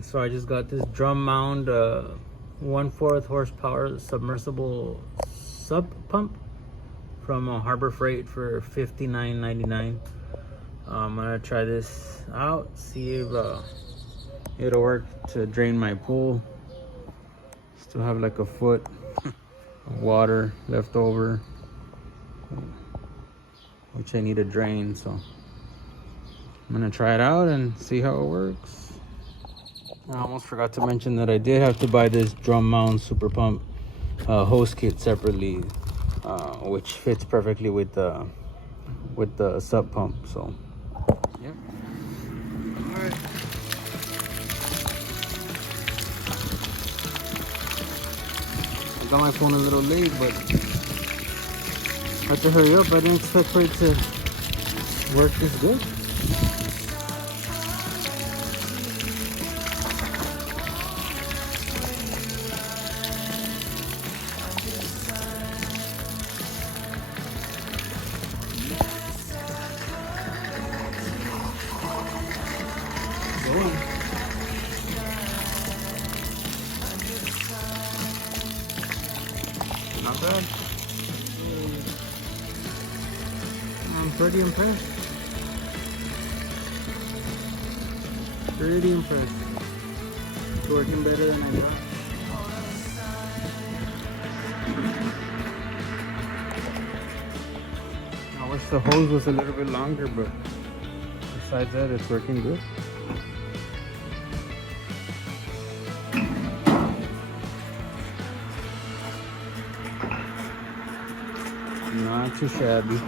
So I just got this Drummond 1/4 horsepower submersible sump pump from Harbor Freight for $59.99. I'm gonna try this out, see if it'll work to drain my pool. Still have like a foot of water left over, which I need to drain, so I'm gonna try it out and see how it works. I almost forgot to mention that I did have to buy this Drummond super pump hose kit separately, which fits perfectly with the sub pump. So yep. All right. I got my phone a little late, but I had to hurry up. I didn't expect for it to work this good. Not bad. I'm pretty impressed. Pretty impressed. It's working better than I thought. I wish the hose was a little bit longer, but besides that, it's working good. Not too shabby.